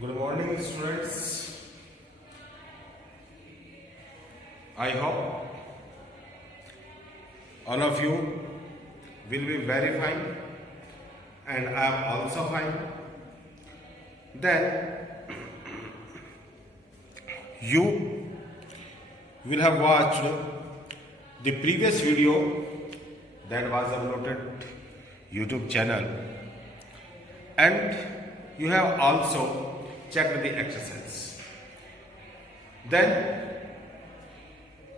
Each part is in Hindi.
Good morning, students. I hope all of you will be very fine, and I am also fine. Then you will have watched the previous video that was uploaded YouTube channel, and you have also checked the exercise. Then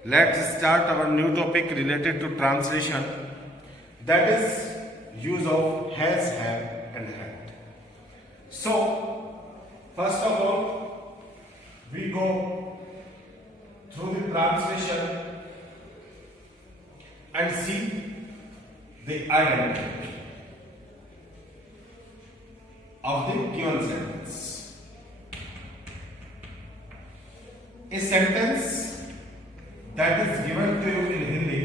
let's start our new topic related to translation, that is use of has, have and had. So first of all we go through the translation and see the identity of the given sentence. A sentence that is given to you in Hindi,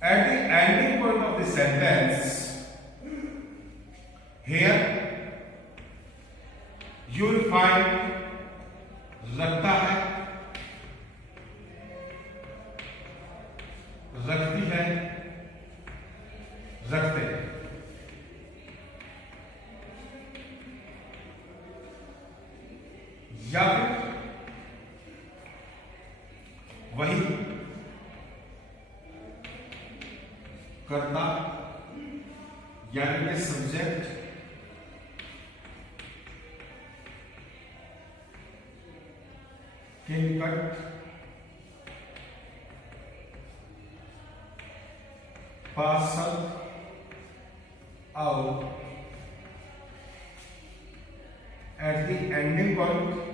at the ending point of the sentence, here you will find रखता है, रखती है, रखते हैं। या फिर वही कर्ता यानी कि सब्जेक्ट के निकट पास शब्द और एट द एंडिंग पॉइंट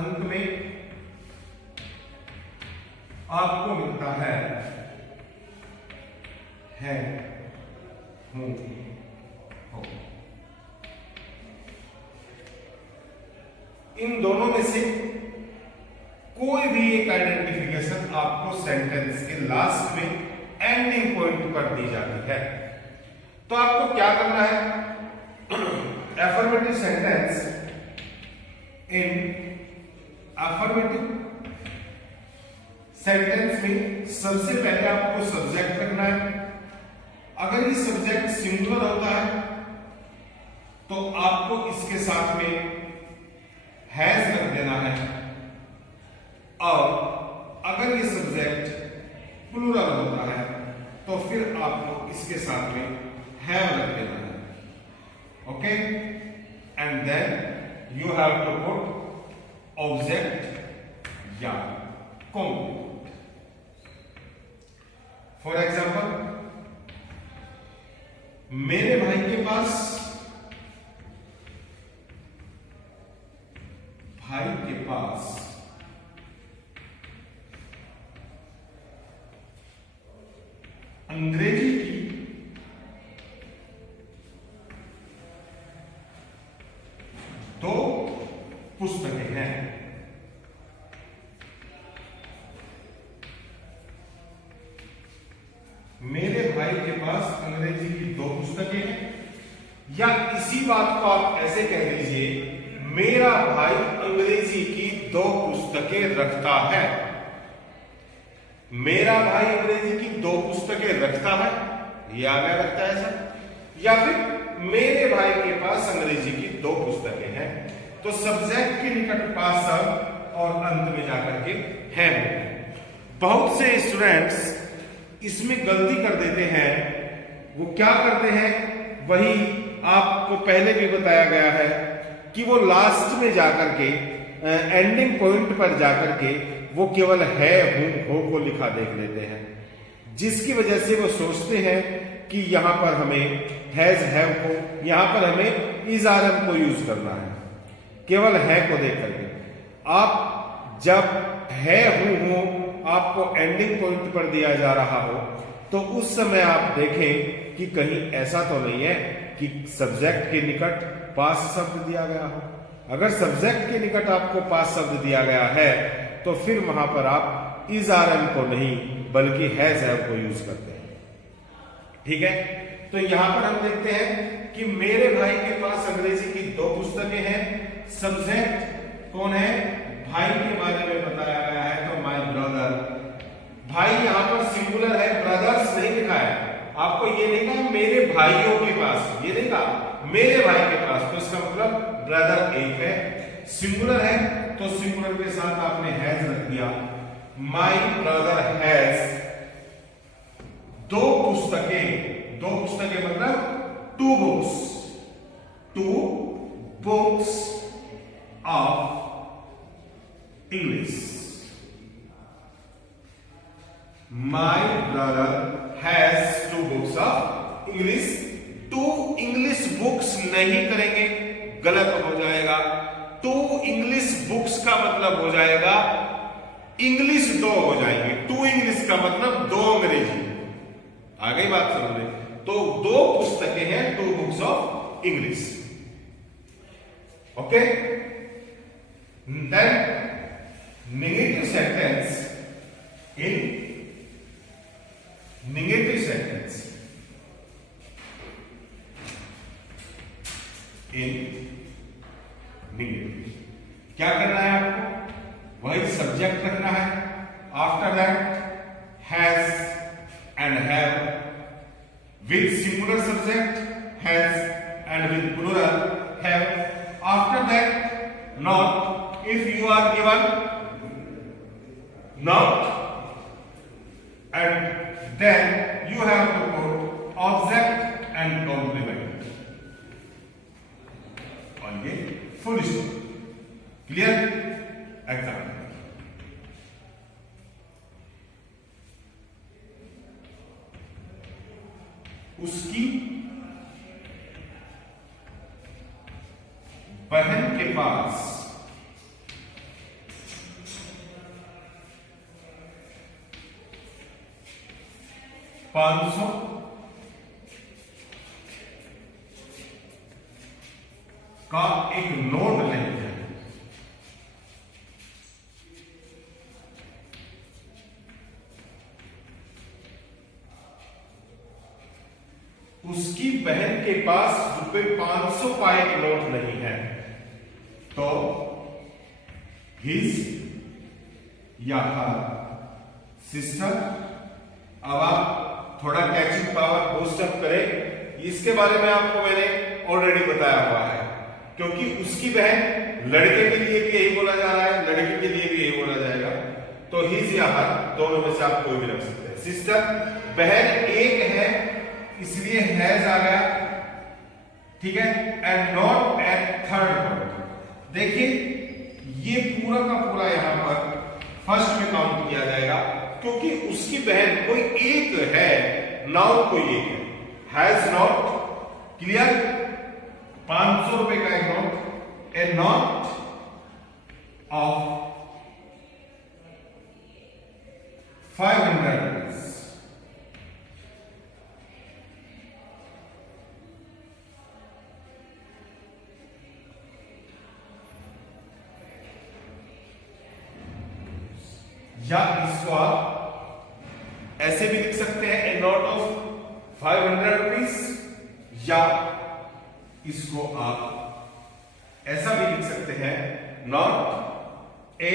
अंत में आपको मिलता है हूं, हो। इन दोनों में से कोई भी एक आइडेंटिफिकेशन आपको सेंटेंस के लास्ट में एंडिंग पॉइंट पर दी जाती है। तो आपको क्या करना है? Affirmative sentence in affirmative sentence में सबसे पहले आपको सब्जेक्ट रखना है। अगर ये सब्जेक्ट सिंगुलर होता है तो आपको इसके साथ में हैज रख देना है, और अगर ये सब्जेक्ट प्लूरल होता है तो फिर आपको इसके साथ में हैव रख देना है। Okay, and then you have to put object या कॉम्प्लीमेंट। फॉर एग्जाम्पल, मेरे भाई के पास अंग्रेजी की दो पुस्तकें हैं। मेरे भाई के पास अंग्रेजी की दो पुस्तकें हैं, या इसी बात को आप ऐसे कह लीजिए, मेरा भाई अंग्रेजी की दो पुस्तकें रखता है। मेरा भाई अंग्रेजी की दो पुस्तकें रखता है, ये आ गया रखता है सर। या फिर मेरे भाई के पास अंग्रेजी की दो पुस्तकें हैं, तो सब्जेक्ट के निकट पास शब्द और अंत में जाकर के हैं। बहुत से स्टूडेंट्स इसमें गलती कर देते हैं। वो क्या करते हैं, वही आपको पहले भी बताया गया है कि वो लास्ट में जाकर के एंडिंग पॉइंट पर जाकर के वो केवल है, हूं, हो को लिखा देख लेते हैं, जिसकी वजह से वो सोचते हैं कि यहां पर हमें हैज, हैव को, यहां पर हमें इज आर एम को यूज करना है, केवल है को देख करके। आप जब है, हूं आपको एंडिंग पॉइंट पर दिया जा रहा हो तो उस समय आप देखें कि कहीं ऐसा तो नहीं है कि सब्जेक्ट के निकट पास शब्द दिया गया हो। अगर सब्जेक्ट के निकट आपको पास शब्द दिया गया है तो फिर वहां पर आप इज आर एम को नहीं बल्कि हैज, हैव को यूज करते हैं। ठीक है, तो यहां पर हम देखते हैं कि मेरे भाई के पास अंग्रेजी की 2 पुस्तकें हैं। सब्जेक्ट कौन है? भाई के बारे में बताया गया है, तो माय ब्रदर। भाई यहां पर सिंगुलर है, ब्रदर्स नहीं लिखा है। आपको ये नहीं कहा मेरे भाइयों के पास, ये नहीं कहा मेरे भाई के पास, तो इसका मतलब ब्रदर एक है। सिंगुलर है तो सिंगुलर के साथ आपने हैज रख दिया। माय ब्रदर हैज 2 पुस्तकें, 2 पुस्तकें मतलब 2 books, 2 books of English. My brother has 2 books of English. 2 English books नहीं करेंगे, गलत हो जाएगा। 2 इंग्लिश बुक्स का मतलब हो जाएगा इंग्लिश 2 हो जाएंगे। 2 इंग्लिश का मतलब 2 अंग्रेजी। आ गई बात समझ में? तो 2 पुस्तकें हैं, 2 books of English. Okay, then negative sentence in negative sentence in negative क्या करना है आपको? वही सब्जेक्ट रखना है। After that has and have with singular subject has and with plural have. After that not, if you are given not, and then you have to put object and complement on the full stop. Clear? Example. उसकी बहन के पास 500 का एक नोट नहीं है। उसकी बहन के पास ₹500 का एक नोट नहीं है, तो हिज या हर सिस्टर। अब आप थोड़ा कैचिंग पावर बूस्ट अप करें। इसके बारे में आपको मैंने ऑलरेडी बताया हुआ है, क्योंकि उसकी बहन लड़के के लिए भी यही बोला जा रहा है, लड़की के लिए भी यही बोला जाएगा। तो हिज या हर दोनों में से आप कोई भी रख सकते हैं। सिस्टर, बहन एक है इसलिए हैज आ गया, ठीक है। And not at third point. देखिए ये पूरा का पूरा यहां पर फर्स्ट में काउंट किया जाएगा, क्योंकि उसकी बहन कोई एक है, नाउन कोई एक है। Has not, clear? 500 रुपए का एक note, A not of 500 rupees. या इसको आप ऐसे भी लिख सकते हैं, ए नोट ऑफ 500 रुपीज, या इसको आप ऐसा भी लिख सकते हैं, नॉट ए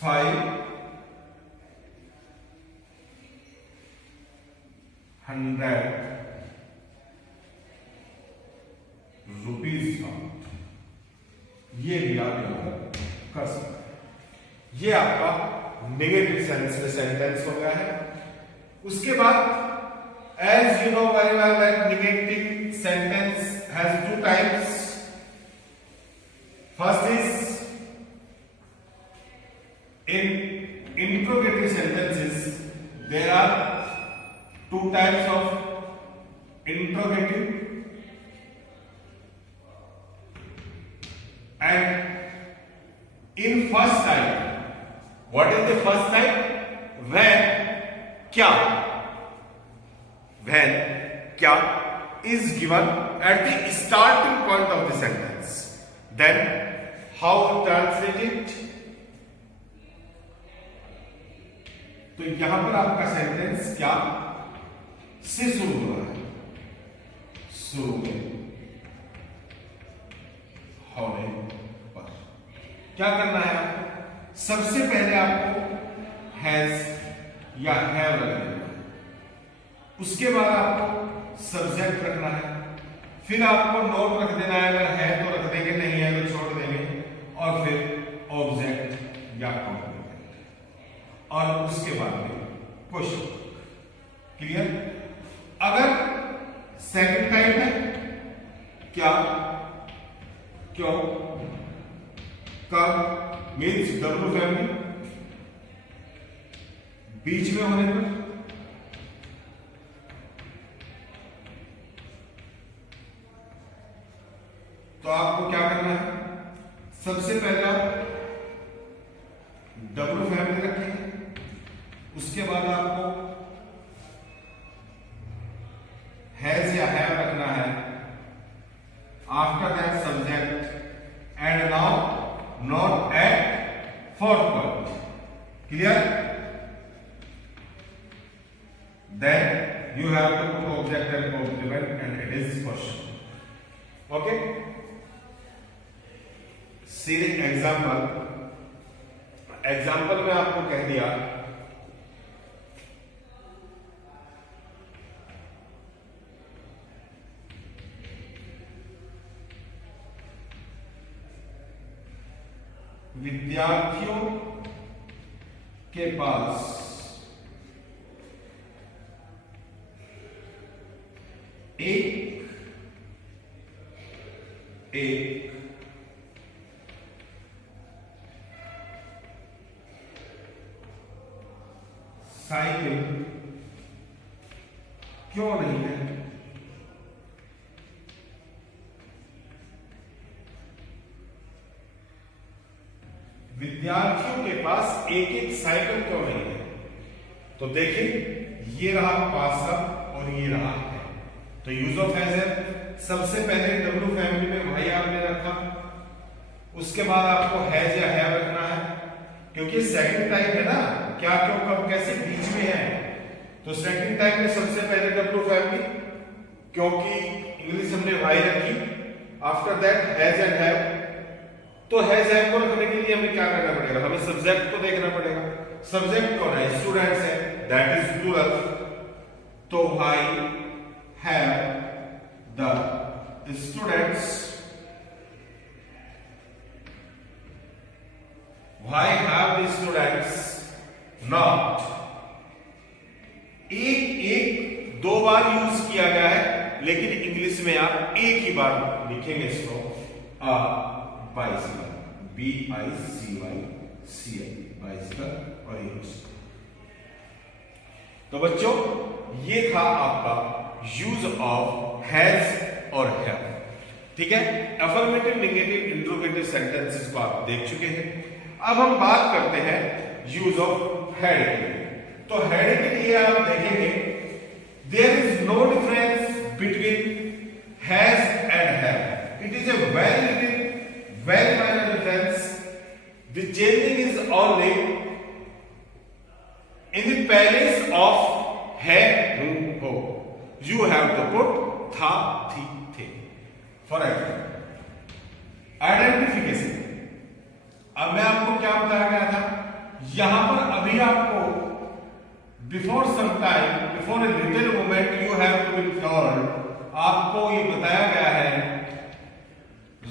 500 रुपीज नोट। ये भी आप यहां पर कर सकते हैं। ये आपका नेगेटिव सेंटेंस हो गया है। उसके बाद as you know very well that negative sentence has 2 types. First is in interrogative sentences there are 2 types of interrogative, and in first type, what is the first type? When kya is given at the starting point of the sentence, then how to translate it? तो यहां पर आपका सेंटेंस क्या से शुरू हो रहा है, शुरू में होने पर क्या करना है आपको, सबसे पहले आपको हैज या हैव रख देना है, उसके बाद आपको सब्जेक्ट रखना है, फिर आपको नोट रख देना है, अगर है तो रख देंगे, नहीं है तो छोड़ देंगे, और फिर ऑब्जेक्ट या कॉम्प्लीमेंट, और उसके बाद में क्वेश्चन। क्लियर? अगर सेकंड टाइप है क्या, क्यों, कब, मीन्स डब्ल्यू फैमिली, बीच में होने पर, तो आपको क्या करना है, सबसे पहले आप डब्ल्यू फैमिली रखेंगे, उसके बाद आपको हैज या हैव रखना है, after that subject and noun not at fourth point. Clear? Then you have to put object and complement and it is question. Okay, series example में आपको कह दिया विद्यार्थियों के पास एक साइकिल क्यों नहीं है, विद्यार्थियों के पास एक एक साइकिल क्यों नहीं है। तो देखिए ये रहा पास और ये रहा है, तो यूज ऑफ हैज है, सबसे पहले डब्ल्यू फैमिली में भाई आपने रखा, उसके बाद आपको हैज या हैव रखना है, क्योंकि सेकंड टाइप है ना, क्या क्यों कब कैसे बीच में है, तो सेकंड टाइप में सबसे पहले डब्ल्यू फैमिली, क्योंकि इंग्लिश हमने भाई रखी, after that has and have, तो हैज हैव को रखने के लिए हमें क्या करना पड़ेगा, हमें सब्जेक्ट को देखना पड़ेगा, सब्जेक्ट कौन है, स्टूडेंट्स है, दैट इज प्लूरल, तो भाई have the students, why have the students not, एक दो बार यूज किया गया है, लेकिन इंग्लिश में आप एक ही बार लिखेंगे इसको, बाइसिकल, BICYCL, बाइसिकल और यूनिवर्सिटी। तो बच्चों ये था आपका यूज ऑफ हैज और हैव। ठीक है, अफर्मेटिव, नेगेटिव, इंट्रोगेटिव सेंटेंसेस को आप देख चुके हैं। अब हम बात करते हैं यूज ऑफ हैड के लिए। तो हैड के लिए आप देखेंगे there is no difference between has and have, it is a very little, very minor difference. The changing is only in the place of have, who, ho. You have to put tha, thi, the. For example, identification. अब मैं आपको क्या बताया गया था, यहां पर अभी आपको before some time, before a little moment you have to be told, आपको ये बताया गया है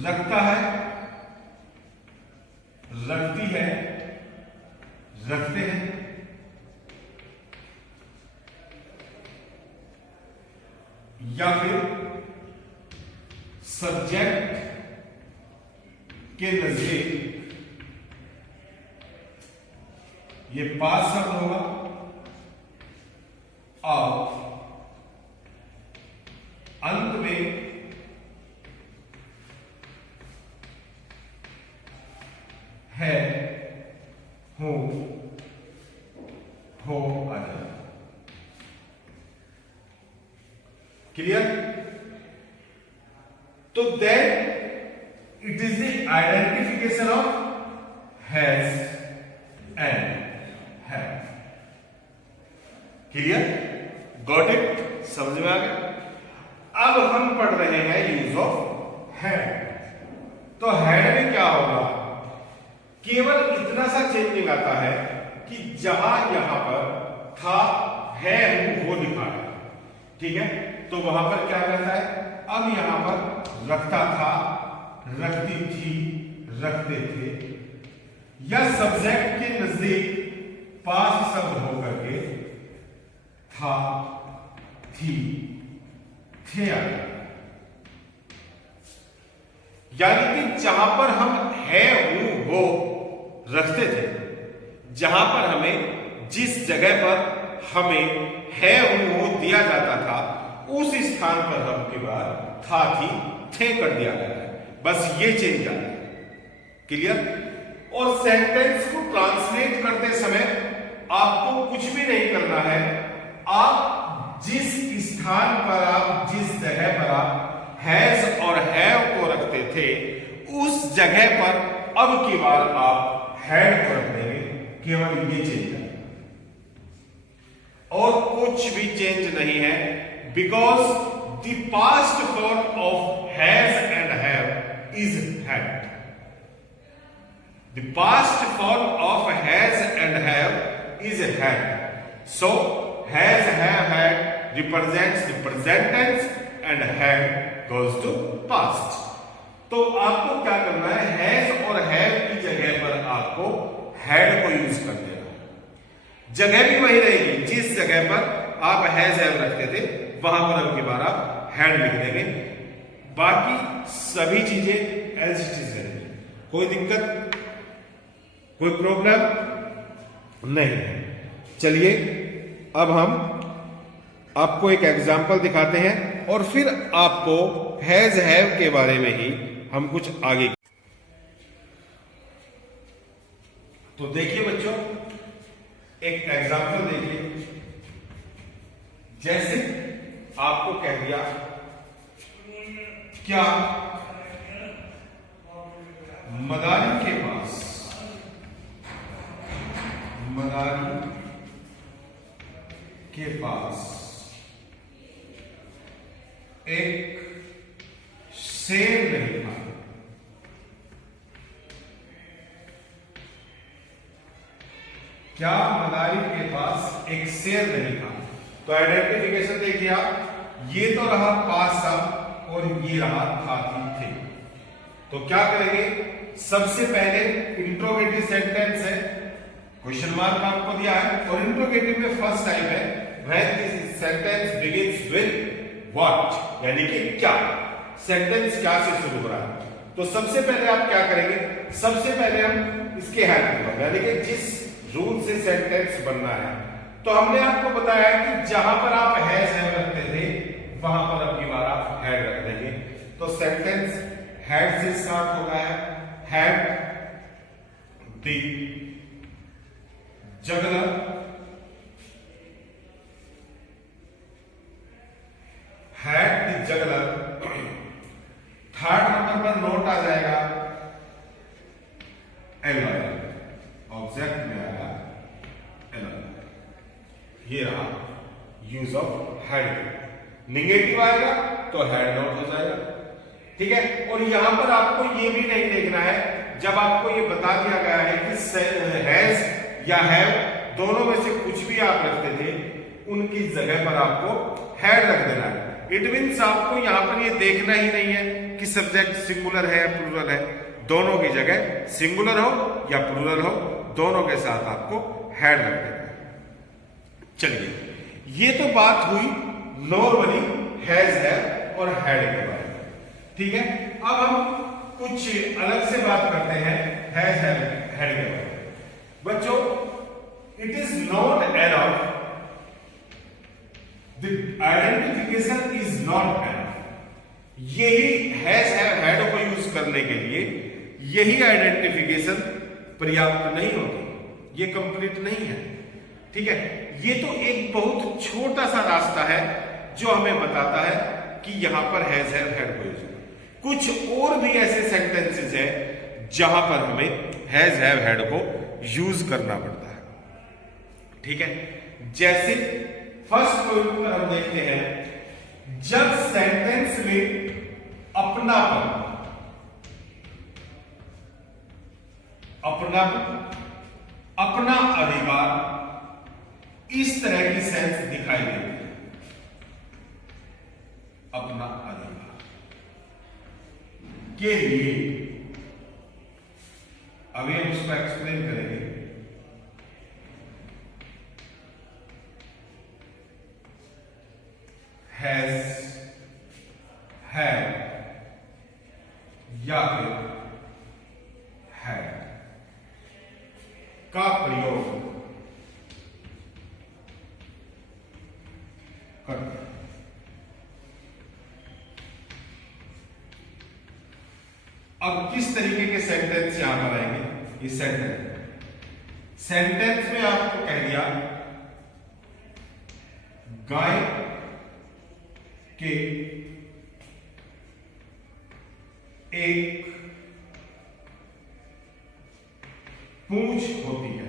रखता है, रखती है, रखते हैं, या फिर सब्जेक्ट के नजदीक ये पास शब्द होगा और अंत में है, हो आ जाए। क्लियर? तो then it is the identification of has and have. Clear? Got it? समझ में आ गया? अब हम पढ़ रहे हैं यूज ऑफ हैड। तो हैड में क्या होगा, केवल इतना सा चेंजिंग आता है कि जहां यहां पर था, है, हूं, वो लिखा है, ठीक है? तो वहां पर क्या करता है, अब यहां पर रखता था, रखती थी, रखते थे, या सब्जेक्ट के नजदीक पास्ट शब्द होकर के था, थी, थे आ गया। यानी कि जहां पर हम है, हूं, हो रखते थे, जहां पर हमें जिस जगह पर हमें है, हूं, हो दिया जाता था, उस स्थान पर हम के बाद था, थी, थे कर दिया गया है। बस ये चेंज आता है। क्लियर? और सेंटेंस को ट्रांसलेट करते समय आपको कुछ भी नहीं करना है। आप जिस स्थान पर, आप जिस जगह पर आप हैज और हैव को रखते थे, उस जगह पर अब की बार आप हैड को रख देंगे। केवल ये चेंज है और कुछ भी चेंज नहीं है, because the past form of has and have is had. The past form of has and have is had. So has, have, had represents the present tense and had goes to past। तो आपको क्या करना है, हैज और हैव की जगह पर आपको हैड को यूज कर देना है। जगह भी वही रहेगी, जिस जगह पर आप हैज हैव रखते थे वहां पर अब की बार आप हैड लिख देंगे। बाकी सभी चीजें एज इट इज रहेंगी, कोई दिक्कत, कोई प्रॉब्लम नहीं है। चलिए अब हम आपको एक एग्जाम्पल दिखाते हैं और फिर आपको हैज हैव के बारे में ही हम कुछ आगे। तो देखिए बच्चों, एक एग्जाम्पल देखिए। जैसे आपको कह दिया, क्या मदारी के पास, मदारी के पास एक शेर नहीं था। क्या मदारी के पास एक शेर नहीं था? तो आइडेंटिफिकेशन देखिए आप, ये तो रहा पास शब्द और ये रहा था, थे। तो क्या करेंगे, सबसे पहले इंट्रोगेटिव सेंटेंस है, क्वेश्चन मार्क आपको दिया है और इंट्रोगेटिव में फर्स्ट टाइप है, when this sentence begins with what, यानी कि क्या। सेंटेंस क्या से शुरू हो रहा है। तो सबसे पहले आप क्या करेंगे, सबसे पहले हम इसके हेल्प, यानी कि जिस रूल से सेंटेंस बनना है। तो हमने आपको बताया कि जहां पर आप हैज हैव रखते थे वहां पर अब की बार आप हैड रख देंगे। तो सेंटेंस हैड से स्टार्ट हो गया है, had the juggler had the juggler। Third number पर नोट आ जाएगा एलॉय, ऑब्जेक्ट में आएगा एलॉय। ये रहा यूज ऑफ हैड। नेगेटिव आएगा तो हैड नोट हो जाएगा, ठीक है। और यहां पर आपको ये भी नहीं देखना है, जब आपको ये बता दिया गया है कि हैज या हैव दोनों में से कुछ भी आप रखते थे, उनकी जगह पर आपको हैड रख देना है। इट मीन्स आपको यहां पर ये देखना ही नहीं है कि सब्जेक्ट सिंगुलर है या प्लूरल है, दोनों की जगह सिंगुलर हो या प्लूरल हो, दोनों के साथ आपको हैड रख देना है। चलिए, ये तो बात हुई नॉर्मली हैज हैव और हैड के बारे में, ठीक है। अब हम कुछ अलग से बात करते हैं हैज हैव हैड के बारे में। बच्चों, it is not enough, the identification is not enough. यही हैज हैव हैड को यूज करने के लिए यही आइडेंटिफिकेशन पर्याप्त नहीं होती, ये कंप्लीट नहीं है, ठीक है। ये तो एक बहुत छोटा सा रास्ता है जो हमें बताता है कि यहां पर हैज हैव हैड को यूज करना। कुछ और भी ऐसे सेंटेंसेस हैं जहां पर हमें हैज हैव हैड को यूज करना पड़ता है, ठीक है। जैसे फर्स्ट पॉइंट पर हम देखते हैं, जब सेंटेंस में अपनापन अपना अधिकार इस तरह की सेंस दिखाई देती है। अपना अधिकार के लिए अभी हम उसको एक्सप्लेन करेंगे। हैज, हैव या फिर हैड का प्रयोग करते हैं। अब किस तरीके के सेंटेंस यहां पर आएंगे? इस सेंटेंस में आपको कह दिया गाय के एक पूंछ होती है।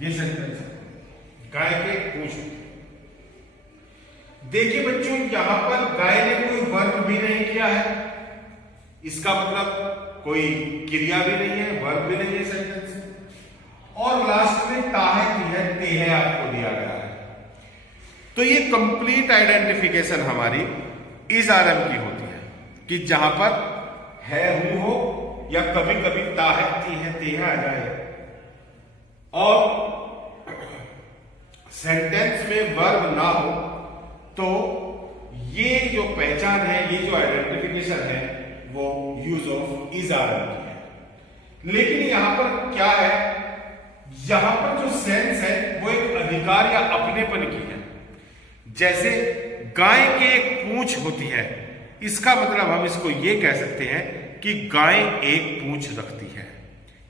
ये सेंटेंस है, गाय के पूंछ। देखिए बच्चों, यहां पर गाय ने कोई वर्ब भी नहीं किया है, इसका मतलब कोई क्रिया भी नहीं है, वर्ब भी नहीं है सेंटेंस में, और लास्ट में ता है, ती है, ते है आपको दिया गया है। तो ये कंप्लीट आइडेंटिफिकेशन हमारी इस आरएम की होती है कि जहां पर है हूं हो या कभी कभी ता है, ती है, ते है आ जाए, और सेंटेंस में वर्ब ना हो तो ये जो पहचान है, ये जो आइडेंटिफिकेशन है, वो यूज ऑफ इज आरएम की है। लेकिन यहां पर क्या है, यहां पर जो सेंस है वो एक अधिकार या अपनेपन की है। जैसे गाय के एक पूंछ होती है, इसका मतलब हम इसको ये कह सकते हैं कि गाय एक पूंछ रखती है।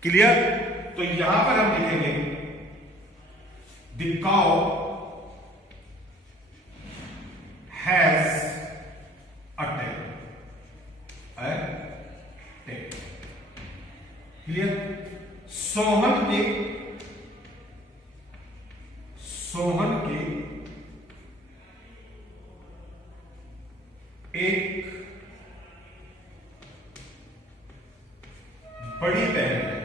क्लियर? तो यहां पर हम लिखेंगे the cow has a tail. Clear? Sohan के एक बड़ी बहन है।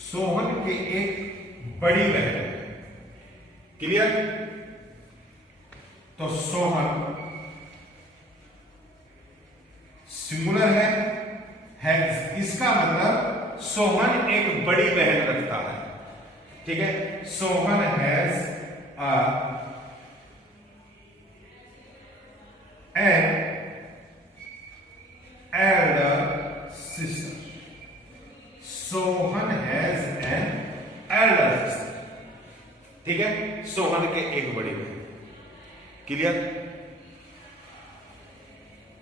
सोहन के एक बड़ी बहन है। क्लियर? तो सोहन सिंगुलर है, इसका मतलब सोहन एक बड़ी बहन रखता है। ठीक है? Sohan has an elder sister. Sohan has an elder sister. ठीक है? सोहन के एक बड़ी बहन। क्लियर?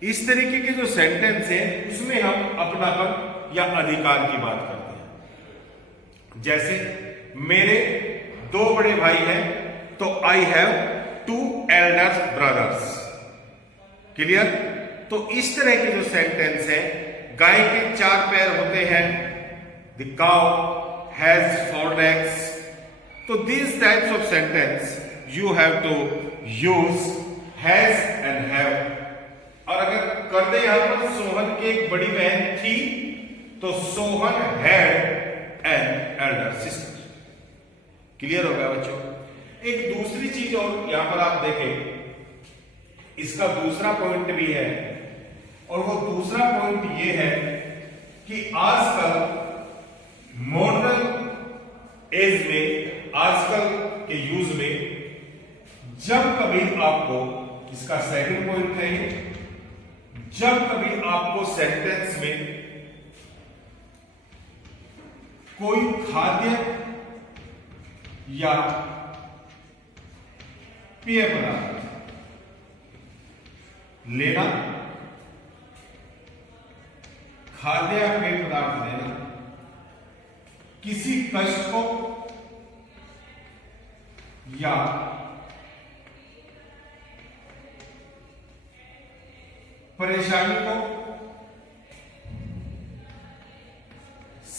इस तरीके के जो सेंटेंस है उसमें हम अपनापन या अधिकार की बात करते हैं। जैसे मेरे दो बड़े भाई हैं, तो I have two elder brothers. Clear? तो इस तरह के जो सेंटेंस है, गाय के 4 पैर होते हैं, द काउ हैज 4 legs। तो these types of sentence you have to use has and have। और अगर कर दे यहां पर सोहन की एक बड़ी बहन थी, तो Sohan had an elder sister. Clear हो गया बच्चों? एक दूसरी चीज और यहां पर आप देखें, इसका दूसरा पॉइंट भी है, और वो दूसरा पॉइंट ये है कि आजकल मॉडर्न एज में, आजकल के यूज में, जब कभी आपको, इसका सेकंड पॉइंट है ये, जब कभी आपको सेंटेंस में कोई खाद्य या पेय पदार्थ लेना, खाद्य या पेय पदार्थ लेना, किसी कष्ट को या परेशानी को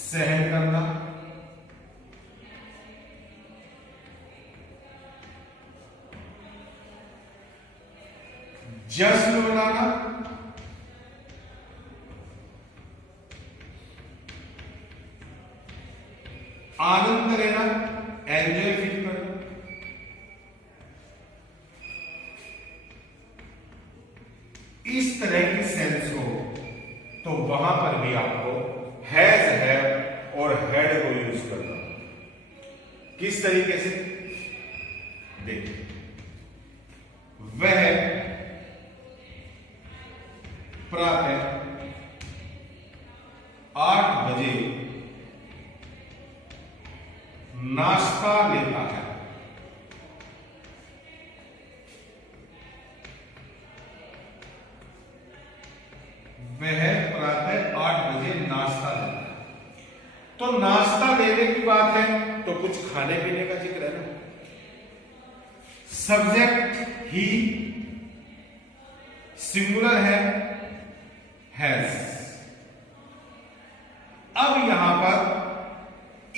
सहन करना, जश्न मनाना, आनंद लेना, एंजॉय फील करना, इस तरह की सेंस हो तो वहां पर भी आपको हैज, हैव और हैड को यूज करना। किस तरीके से? देखिए, वह प्रातः 8 बजे नाश्ता लेता है। वह प्रातः 8 बजे नाश्ता लेता है। तो नाश्ता लेने की बात है तो कुछ खाने पीने का जिक्र है ना। सब्जेक्ट ही, सिंगुलर है हैज। अब यहां पर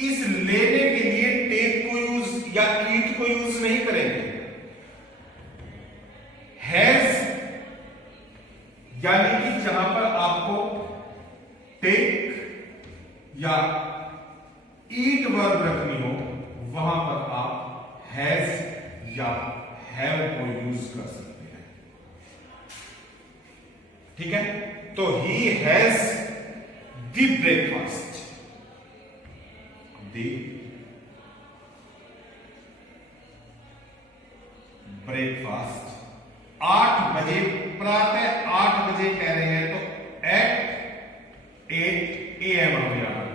इस लेने के लिए टेक को यूज या ईट को यूज नहीं करेंगे। हैज यानी कि जहां पर आपको टेक या ईट वर्ब रखनी हो वहां पर आप हैज या हैव को यूज कर सकते हैं। ठीक है, तो he has the breakfast, the breakfast 8 बजे, प्रातः 8 बजे कह रहे हैं तो एट 8 AM हम यहां पर।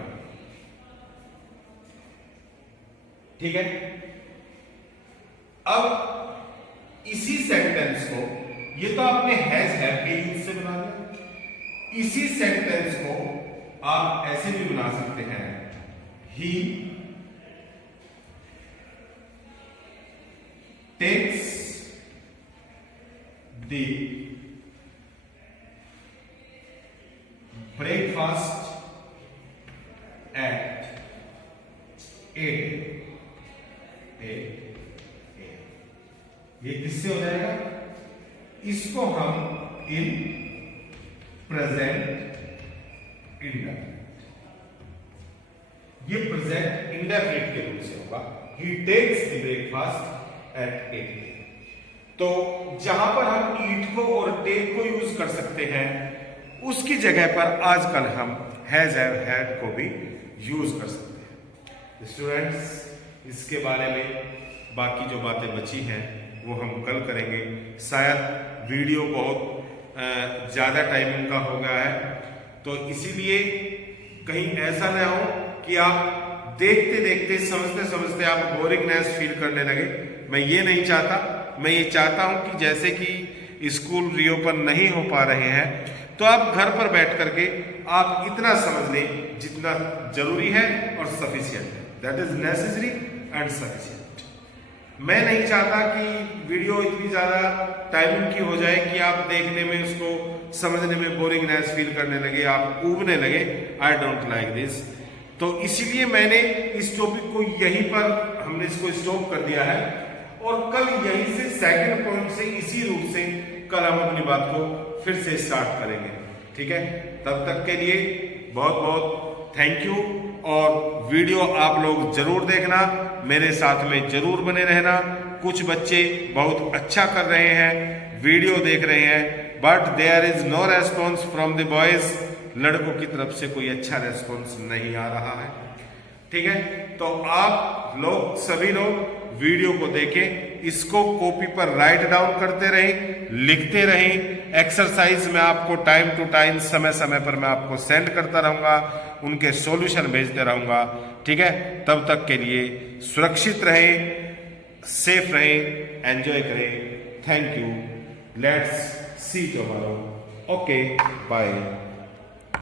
ठीक है, अब इसी सेंटेंस को, ये तो आपने हैज हैव के यूज से बना दिया, इसी सेंटेंस को आप ऐसे भी बना सकते हैं, ही टेक्स द ब्रेकफास्ट एट 8 ये किससे हो जाएगा? इसको हम इन प्रेजेंट इंडेफिनिट, ये प्रेजेंट इंडेफिनिट के रूप से होगा। ही टेक्स द ब्रेकफास्ट एट 8। तो जहां पर हम ईट को और टेक को यूज कर सकते हैं उसकी जगह पर आजकल हम हैज हैव हैड को भी यूज कर सकते हैं। स्टूडेंट्स, इसके बारे में बाकी जो बातें बची हैं वो हम कल करेंगे। शायद वीडियो बहुत ज़्यादा टाइमिंग का हो गया है, तो इसीलिए कहीं ऐसा ना हो कि आप देखते देखते समझते समझते आप बोरिंगनेस फील करने लगे। मैं ये नहीं चाहता। मैं ये चाहता हूं कि जैसे कि स्कूल रीओपन नहीं हो पा रहे हैं तो आप घर पर बैठ करके आप इतना समझ लें जितना जरूरी है और सफिशिएंट है। That is necessary and sufficient. मैं नहीं चाहता कि वीडियो इतनी ज्यादा टाइमिंग की हो जाए कि आप देखने में उसको समझने में बोरिंगनेस फील करने लगे, आप ऊबने लगे। I don't like this. तो इसीलिए मैंने इस टॉपिक को यहीं पर हमने इसको स्टॉप कर दिया है और कल यहीं से सेकंड पॉइंट से इसी रूप से कल हम अपनी बात को फिर से स्टार्ट करेंगे। ठीक है, तब तक के लिए बहुत बहुत थैंक यू। और वीडियो आप लोग जरूर देखना, मेरे साथ में जरूर बने रहना। कुछ बच्चे बहुत अच्छा कर रहे हैं, वीडियो देख रहे हैं, but there is no response from the boys. लड़कों की तरफ से कोई अच्छा रेस्पॉन्स नहीं आ रहा है। ठीक है, तो आप लोग सभी लोग वीडियो को देखें, इसको कॉपी पर राइट डाउन करते रहें, लिखते रहें। एक्सरसाइज में आपको टाइम टू टाइम समय समय पर मैं आपको सेंड करता रहूंगा, उनके सॉल्यूशन भेजते रहूंगा। ठीक है, तब तक के लिए सुरक्षित रहें, सेफ रहें, एंजॉय करें। Thank you. Let's see tomorrow. Okay, bye.